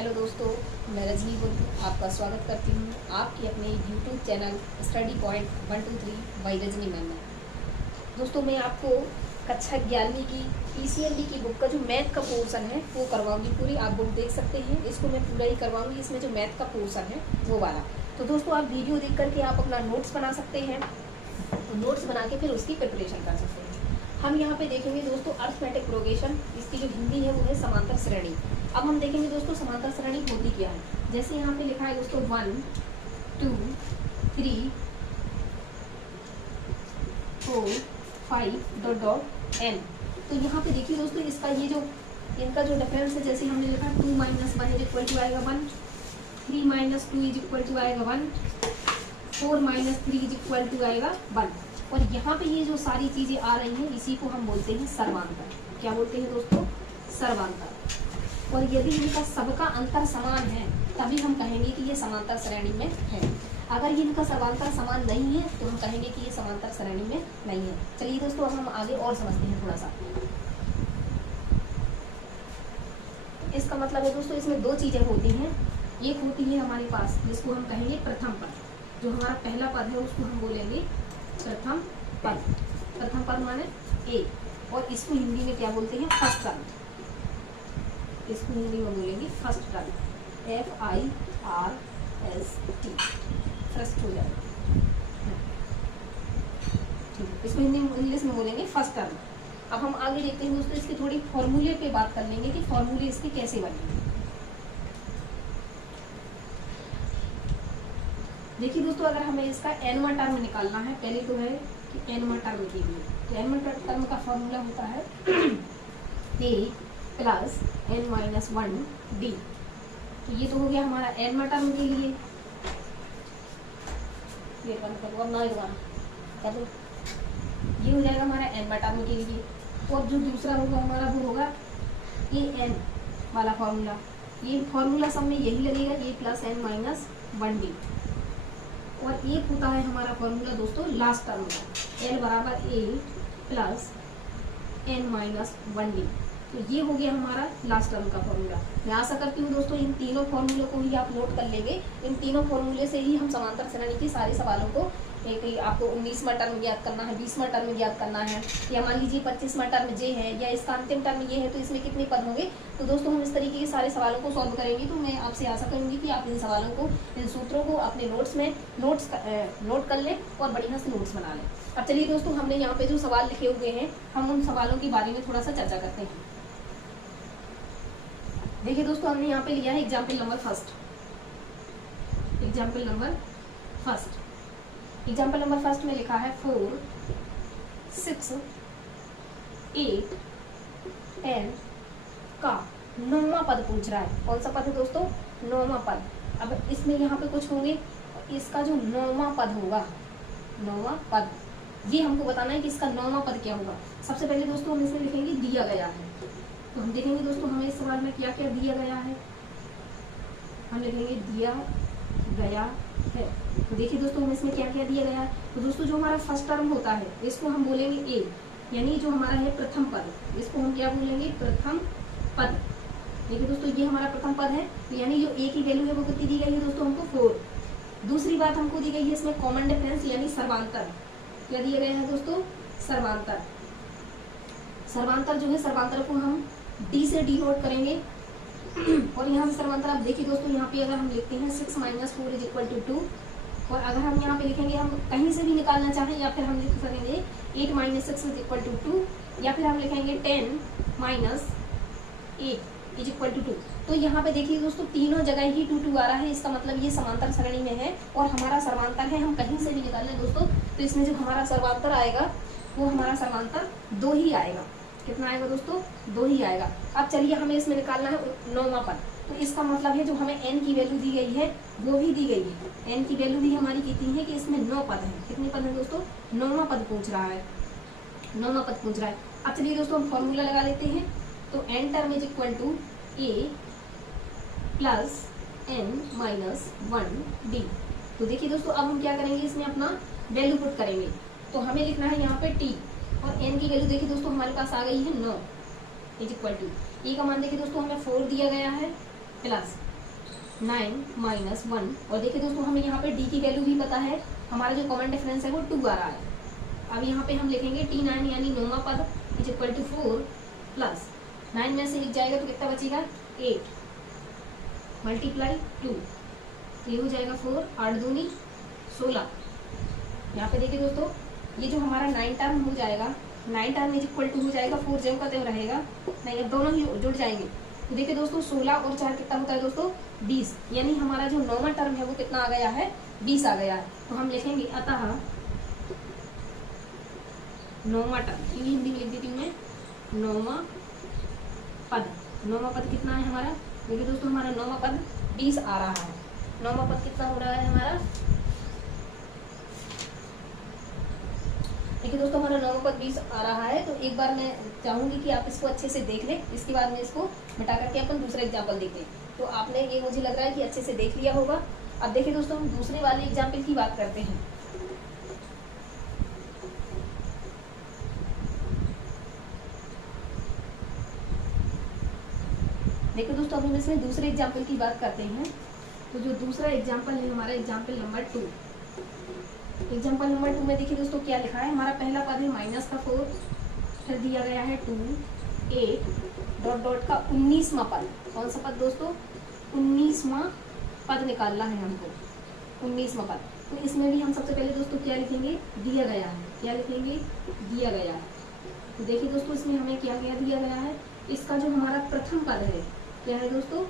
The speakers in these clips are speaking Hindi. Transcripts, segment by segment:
हेलो दोस्तों, मैं रजनी बुद्ध आपका स्वागत करती हूँ आपके अपने YouTube channel study point 123 by Rajni ma'am में। दोस्तों, मैं आपको कक्षा 11वीं की PCMB की बुक का जो मैथ का पोर्शन है वो करवाऊंगी पूरी। आप बुक देख सकते हैं, इसको मैं पूरा ही करवाऊंगी। इसमें जो मैथ का पोर्शन है वो वाला। तो दोस्तों, आप वीडियो देख करके आप अपना नोट्स बना सकते हैं। नोट्स बना के फिर उसकी प्रिपरेशन कर सकते हैं। हम यहाँ पे देखेंगे दोस्तों अर्थमेटिक प्रोग्रेशन। इसकी जो हिंदी है वो है समांतर श्रेणी। अब हम देखेंगे दोस्तों समांतर श्रेणी होती क्या है। जैसे यहाँ पे लिखा है दोस्तों 1 2 3 4 5 n। तो यहाँ पे देखिए दोस्तों, इसका ये जो इनका जो डिफरेंस है, जैसे हमने लिखा 2 - 1 इज इक्वल टू आएगा 1, 3 - 2 इज इक्वल टू आएगा 1, 4 - 3 इज इक्वल टू आएगा 1। और यहाँ पे ये जो सारी चीजें आ रही हैं इसी को हम बोलते हैं सर्वांतर। क्या बोलते हैं दोस्तों? सर्वांतर। और यदि इनका सबका अंतर समान है तभी हम कहेंगे कि ये समांतर श्रेणी में है। अगर ये इनका सर्वांतर समान नहीं है तो हम कहेंगे कि ये समांतर श्रेणी में नहीं है। चलिए दोस्तों, अब हम आगे और समझते हैं थोड़ा सा। इसका मतलब है दोस्तों, इसमें दो चीजें होती हैं। एक होती है हमारे पास जिसको हम कहेंगे प्रथम पद। जो हमारा पहला पद है उसको हम बोलेंगे प्रथम पद। प्रथम पद माने ए। और इसको हिंदी में क्या बोलते हैं? First term. इसको हिंदी में बोलेंगे फर्स्ट टर्म, FIRST। फर्स्ट हो जाएगा, ठीक। इसको हिंदी इंग्लिश में बोलेंगे फर्स्ट टर्म। अब हम आगे देखते हैं दोस्तों, इसके थोड़ी फॉर्मूले पे बात कर लेंगे कि फॉर्मूले इसके कैसे बनेंगे। देखिए दोस्तों, अगर हमें इसका nवां टर्म निकालना है, पहले तो है कि nवां टर्म के लिए, तो nवां टर्म का फॉर्मूला होता है a प्लस n-1d। तो ये तो हो गया हमारा nवां टर्म के लिए। ये बंद करो, अब ना कर दो। ये हो जाएगा हमारा nवां टर्म के लिए। तो अब जो दूसरा होगा हमारा वो होगा an वाला फॉर्मूला। ये फॉर्मूला सब में यही लगेगा, a प्लस n-1d। और एक होता है हमारा फॉर्मूला दोस्तों लास्ट टर्म का, l बराबर a प्लस n-1d। तो ये हो गया हमारा लास्ट टर्म का फॉर्मूला। मैं आशा करती हूँ दोस्तों इन तीनों फॉर्मूलों को ही आप नोट कर लेंगे। इन तीनों फॉर्मूले से ही हम समांतर श्रेणी के सारे सवालों को, एक आपको 19वां टर्म याद करना है, 20वां टर्म याद करना है, या मान लीजिए 25वां टर्म जे है, या इसका अंतिम टर्म ये है तो इसमें कितने पद होंगे। तो दोस्तों हम इस तरीके के सारे सवालों को सॉल्व करेंगे। तो मैं आपसे आशा करूंगी कि आप इन सवालों को, इन सूत्रों को अपने नोट्स में नोट कर लें और बढ़िया से नोट्स बना लें। अब चलिए दोस्तों, हमने यहाँ पे जो सवाल लिखे हुए हैं हम उन सवालों के बारे में थोड़ा सा चर्चा करते हैं। देखिए दोस्तों, हमने यहाँ पे लिया है example number first. Example number first में लिखा है 4 6 8 10 का 9वां पद पूछ रहा है। कौन सा पद है दोस्तों? 9वां पद। अब इसमें यहाँ पे कुछ होंगे, इसका जो 9वां पद होगा, 9वां पद, ये हमको बताना है कि इसका 9वां पद क्या होगा। सबसे पहले दोस्तों हम इसमें लिखेंगे दिया गया है। तो हम देखेंगे दोस्तों हमें इस सवाल में क्या क्या दिया गया है। हम लिखेंगे दिया गया है। तो देखिए दोस्तों, हम इसमें क्या क्या दिया गया है। तो दोस्तों जो हमारा फर्स्ट टर्म होता है इसको हम बोलेंगे ए, यानी जो हमारा है प्रथम पद, इसको हम क्या बोलेंगे? प्रथम पद। देखिए दोस्तों, ये हमारा प्रथम पद है। तो यानी जो ए की वैल्यू है वो कितनी दी गई है दोस्तों? हमको 4। दूसरी बात हमको दी गई है इसमें कॉमन डिफरेंस, यानी सर्वांतर। क्या दिया गया है दोस्तों? सर्वांतर। सर्वांतर जो है, सर्वांतर को हम डी से डिनोट करेंगे। और यहाँ से सर्वांतर आप देखिए दोस्तों, यहाँ पे अगर हम लिखते हैं 6 - 4 इज इक्वल टू 2। और अगर हम यहाँ पे लिखेंगे, हम कहीं से भी निकालना चाहें, या फिर हम लिख सकेंगे 8 - 6 इज इक्वल टू 2, या फिर हम लिखेंगे 10 - 8 इज इक्वल टू 2। तो यहाँ पे देखिए दोस्तों, तीनों जगह ही 2 आ रहा है। इसका मतलब ये समांतर श्रेणी में है और हमारा सर्वांतर है। हम कहीं से भी निकाल लें दोस्तों, तो इसमें जो हमारा सर्वांतर आएगा वो हमारा सर्वांतर 2 ही आएगा। कितना आएगा दोस्तों? 2 ही आएगा। अब चलिए हमें इसमें निकालना है 9वां पद। तो इसका मतलब है जो हमें n की वैल्यू दी गई है वो भी दी गई है। n की वैल्यू भी हमारी कितनी है कि इसमें 9 पद है। कितने पद है दोस्तों? 9वां पद पूछ रहा है, 9वां पद पूछ रहा है। अब चलिए दोस्तों हम फॉर्मूला लगा लेते हैं। तो n term is equal to a plus n-1d। तो देखिए दोस्तों, अब हम क्या करेंगे, इसमें अपना वैल्यू पुट करेंगे। तो हमें लिखना है यहाँ पे t, और n की वैल्यू देखिए दोस्तों हमारे पास आ गई है 9 इज इक्वल टू, e का मान देखिए दोस्तों हमें 4 दिया गया है, प्लस 9 माइनस 1। और देखिए दोस्तों हमें यहाँ पे डी की वैल्यू भी पता है, हमारा जो कॉमन डिफरेंस है वो 2 आ रहा है। अब यहाँ पे हम लिखेंगे T9 यानी 9वां पद इज इक्वल टू 4 प्लस 9 में से लिख जाएगा तो कितना बचेगा 8 मल्टीप्लाई 2, तो ये हो जाएगा 4, 8 दूनी 16। यहाँ पे देखिए दोस्तों ये जो हमारा 9 टर्म हो जाएगा, 9 टर्म इज इक्वल टू हो जाएगा 4 जब का तब रहेगा नहीं, अब दोनों ही जुड़ जाएंगे। तो देखिए दोस्तों 16 और 4 कितना होता है दोस्तों 20, यानी हमारा जो 9वां टर्म है वो कितना आ गया है 20 आ गया है। तो हम लिखेंगे अतः 9वां टर्म, हिंदी में लिख देती हूँ मैं 9वां पद। 9वां पद कितना है हमारा, देखिए दोस्तों हमारा 9वां पद 20 आ रहा है। 9वां पद कितना हो रहा है हमारा, देखिए दोस्तों हमारा 9वां पद 20 आ रहा है। तो एक बार मैं चाहूंगी कि आप इसको अच्छे से देख लें, इसके बाद में इसको मिटा करके अपन दूसरा एग्जाम्पल देखें। तो आपने ये मुझे लग रहा है कि अच्छे से देख लिया होगा। अब देखिए दोस्तों हम दूसरे वाले एग्जाम्पल की बात करते हैं। देखिए दोस्तों अब हम इसमें दूसरे एग्जाम्पल की बात करते हैं। तो जो दूसरा एग्जाम्पल है हमारा एग्जाम्पल नंबर 2, एग्जाम्पल नंबर 2 में देखिए दोस्तों क्या लिखा है, हमारा पहला पद है माइनस का 4, फिर दिया गया है 2 8 डॉट डॉट का 19वां पद। कौन सा पद दोस्तों 19वां पद निकालना है हमको, 19वां पद। तो इसमें भी हम सबसे पहले दोस्तों क्या लिखेंगे, दिया गया है, क्या लिखेंगे दिया गया है। तो देखिए दोस्तों इसमें हमें क्या क्या दिया गया है, इसका जो हमारा प्रथम पद है क्या है दोस्तों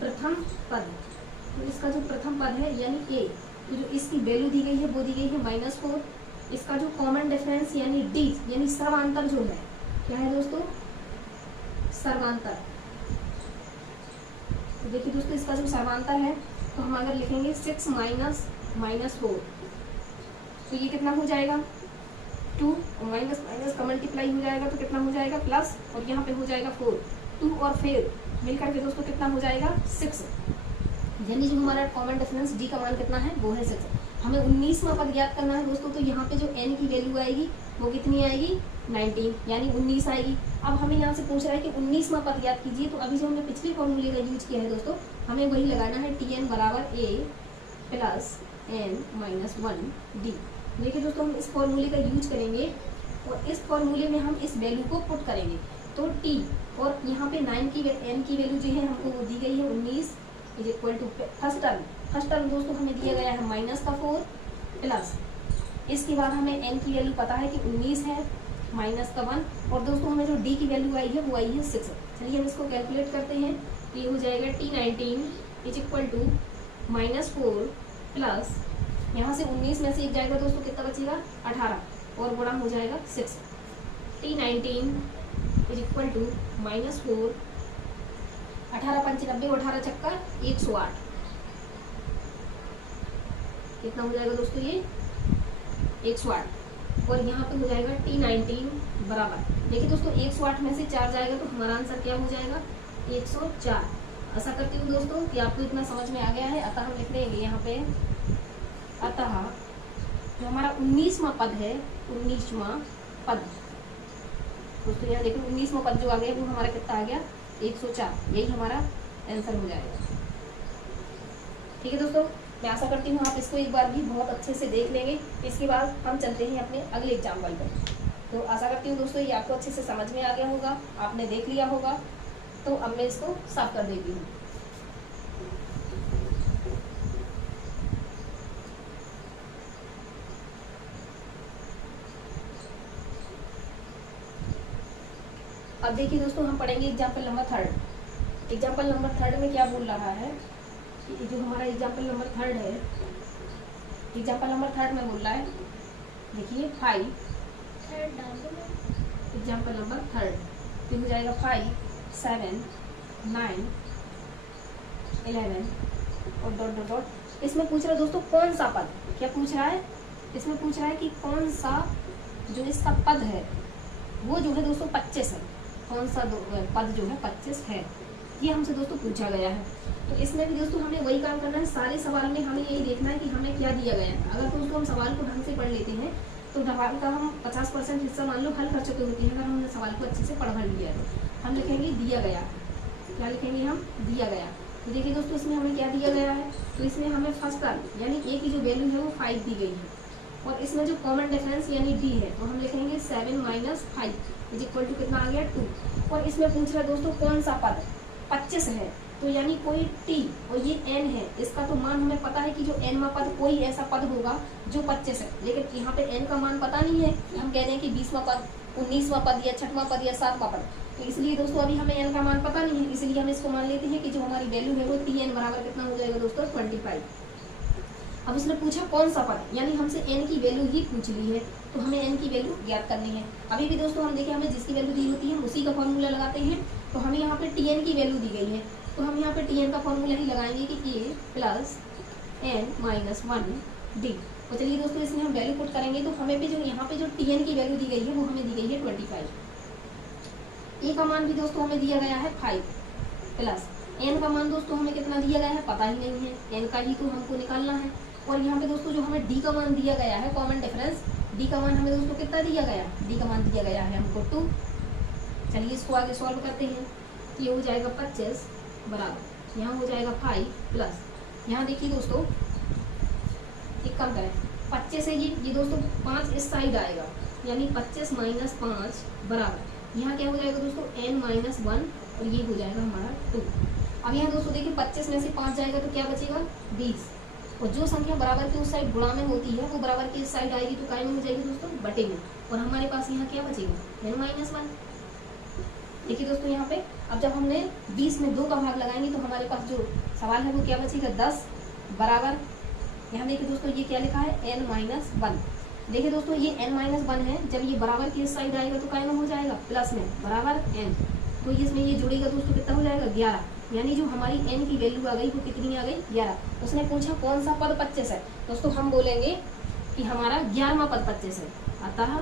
प्रथम पद। तो इसका जो प्रथम पद है यानी ए, तो जो इसकी वैल्यू दी गई है वो दी गई है -4। इसका जो कॉमन डिफरेंस यानी डी यानी सर्वांतर जो है क्या है दोस्तों सर्वांतर। तो देखिए दोस्तों इसका जो सर्वांतर है तो हम अगर लिखेंगे 6 माइनस -4 तो ये कितना हो जाएगा 2, और माइनस माइनस का मल्टीप्लाई हो जाएगा तो कितना हो जाएगा प्लस, और यहाँ पे हो जाएगा 4, 2 और फिर मिलकर के दोस्तों कितना हो जाएगा 6, यानी जो हमारा कॉमन डिफरेंस डी का मान कितना है वो है 6। हमें 19वां पद ज्ञात करना है दोस्तों, तो यहाँ पे जो n की वैल्यू आएगी वो कितनी आएगी 19, यानी 19 आएगी। अब हमें यहाँ से पूछ रहा है कि 19वां पद ज्ञात कीजिए। तो अभी जो हमने पिछले फॉर्मूले का यूज किया है दोस्तों, हमें वही लगाना है Tn बराबर a plus n minus 1 D. देखिए दोस्तों हम इस फॉर्मूले का यूज करेंगे और इस फॉर्मूले में हम इस वैल्यू को पुट करेंगे। तो t और यहाँ पे n की वैल्यू जो है हमको वो दी गई है 19 is equal to first term दोस्तों हमें दिया गया है माइनस का 4 प्लस, इसके बाद हमें n की वैल्यू पता है कि 19 है माइनस का 1, और दोस्तों हमें जो d की वैल्यू आई है वो आई है 6। चलिए हम इसको कैलकुलेट करते हैं। तो ये हो जाएगा T19 is equal to -4 plus, यहाँ से 19 में से एक जाएगा दोस्तों कितना बचेगा 18 और गुणा हो जाएगा 6। T19 इज इक्वल टू -4, 18 पंच 90, 18 चक्का 108, कितना हो जाएगा दोस्तों ये 108, और यहाँ पे हो जाएगा T19 बराबर। देखिए दोस्तों 108 में से 4 जाएगा तो हमारा आंसर क्या हो जाएगा 104। आशा करती हूँ दोस्तों कि आपको इतना समझ में आ गया है। अतः हम लिख देंगे यहाँ पे, अतः जो हमारा 19वां पद है 19वां पद दोस्तों, यहाँ देखो 19वां पद जो आ गया वो हमारा कितना आ गया 104, यही हमारा आंसर हो जाएगा। ठीक है दोस्तों, मैं आशा करती हूँ आप इसको एक बार भी बहुत अच्छे से देख लेंगे। इसके बाद हम चलते हैं अपने अगले एग्जाम्पल पर। तो आशा करती हूँ दोस्तों ये आपको अच्छे से समझ में आ गया होगा, आपने देख लिया होगा। तो अब मैं इसको साफ कर देती हूँ। अब देखिए दोस्तों हम पढ़ेंगे एग्जाम्पल नंबर 3। एग्जाम्पल नंबर 3 में क्या बोल रहा है कि जो हमारा एग्जाम्पल नंबर 3 है, एग्जाम्पल नंबर 3 में बोल रहा है, देखिए 5 एग्जाम्पल नंबर 3 तो हो जाएगा 5 7 9 11 और डॉट डॉट डॉट। इसमें पूछ रहा है दोस्तों कौन सा पद, क्या पूछ रहा है, इसमें पूछ रहा है कि कौन सा जो इसका पद है वो जो है दोस्तों 25 है, कौन सा पद जो है 25 है, ये हमसे दोस्तों पूछा गया है। तो इसमें भी दोस्तों हमें वही काम करना है, सारे सवाल में हमें यही देखना है कि हमें क्या दिया गया है। अगर दोस्तों हम सवाल को ढंग से पढ़ लेते हैं तो सवाल का हम 50% हिस्सा मान लो हल कर चुके होते हैं। अगर हमने सवाल को अच्छे से पढ़ लिया है तो हम लिखेंगे दिया गया, क्या लिखेंगे हम दिया गया। तो देखिए दोस्तों इसमें हमें क्या दिया गया है, तो इसमें हमें फर्स्ट टर्म यानी ए की जो वैल्यू है वो 5 दी गई है, और इसमें जो कॉमन डिफरेंस यानी डी है तो हम लिखेंगे 7 माइनस 5 इज इक्वल टू कितना आ गया 2। और इसमें पूछ रहा है दोस्तों कौन सा पद 25 है, तो यानी कोई टी और ये एन है, इसका तो मान हमें पता है कि जो एनवा पद कोई ऐसा पद होगा जो 25 है, लेकिन यहाँ पे एन का मान पता नहीं है, हम कह रहे हैं कि 20वां पद, 19वां पद या 6वां पद या 7वां पद, तो इसलिए दोस्तों अभी हमें एन का मान पता नहीं है, इसलिए हम इसको मान लेते हैं कि जो हमारी वैल्यू है वो टी एन बराबर कितना हो जाएगा दोस्तों 25। अब उसने पूछा कौन सा पद, यानी हमसे एन की वैल्यू ही पूछ ली है, तो हमें एन की वैल्यू ज्ञात करनी है। अभी भी दोस्तों हम देखिए हमें जिसकी वैल्यू दी होती है उसी का फॉर्मूला लगाते हैं, तो हमें यहाँ पे टी एन की वैल्यू दी गई है, तो हम यहाँ पे टी एन का फॉर्मूला ही लगाएंगे कि ए प्लस एन माइनस 1 डी। तो चलिए दोस्तों इसमें हम वैल्यू पुट करेंगे, तो हमें भी जो यहाँ पे जो टी एन की वैल्यू दी गई है वो हमें दी गई है 25। ए का मान भी दोस्तों हमें दिया गया है 5 प्लस एन का मान दोस्तों हमें कितना दिया गया है पता ही नहीं है, एन का ही तो हमको निकालना है। और यहाँ पे दोस्तों जो हमें डी का मान दिया गया है कॉमन डिफरेंस, डी का मान हमें दोस्तों कितना दिया गया है, डी का मान दिया गया है हमको 2। चलिए इसको आगे सॉल्व करते हैं, ये हो जाएगा 25 बराबर यहाँ हो जाएगा 5 प्लस यहाँ देखिए दोस्तों एक काम करें 25 है ये दोस्तों 5 इस साइड आएगा, यानी 25 माइनस 5 बराबर यहाँ क्या हो जाएगा दोस्तों n माइनस 1 और ये हो जाएगा हमारा 2। अब यहाँ दोस्तों देखिए 25 में से 5 जाएगा तो क्या बचेगा 20, और जो संख्या बराबर के उस साइड गुणा में होती है वो बराबर की इस साइड आएगी तो काय में हो जाएगी दोस्तों बटे में, और हमारे पास यहाँ क्या बचेगा n माइनस 1। देखिए दोस्तों यहाँ पे अब जब हमने 20 में 2 का भाग लगाएंगे तो हमारे पास जो सवाल है वो क्या बचेगा 10 बराबर यहाँ देखिए दोस्तों ये क्या लिखा है n माइनस 1। देखिए दोस्तों ये n माइनस 1 है, जब ये बराबर की इस साइड आएगा तो काय में हो जाएगा प्लस में बराबर n, तो इसमें ये जुड़ेगा दोस्तों कितना हो जाएगा 11, यानी जो हमारी n की वैल्यू आ गई वो कितनी आ गई 11। उसने पूछा कौन सा पद 25 है, दोस्तों हम बोलेंगे कि हमारा 11वां पद 25 है, अतः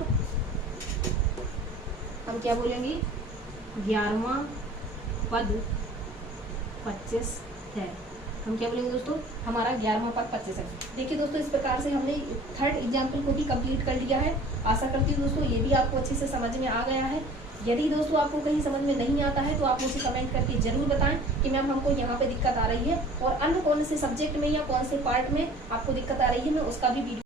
हम क्या बोलेंगे 11वां पद 25 है। हम क्या बोलेंगे दोस्तों हमारा 11वां पद 25 है। देखिए दोस्तों इस प्रकार से हमने थर्ड एग्जाम्पल को भी कंप्लीट कर लिया है। आशा करती हूँ दोस्तों ये भी आपको अच्छे से समझ में आ गया है। यदि दोस्तों आपको कहीं समझ में नहीं आता है तो आप मुझे कमेंट करके जरूर बताएं कि मैम हमको यहाँ पे दिक्कत आ रही है, और अन्य कौन से सब्जेक्ट में या कौन से पार्ट में आपको दिक्कत आ रही है मैं उसका भी वीडियो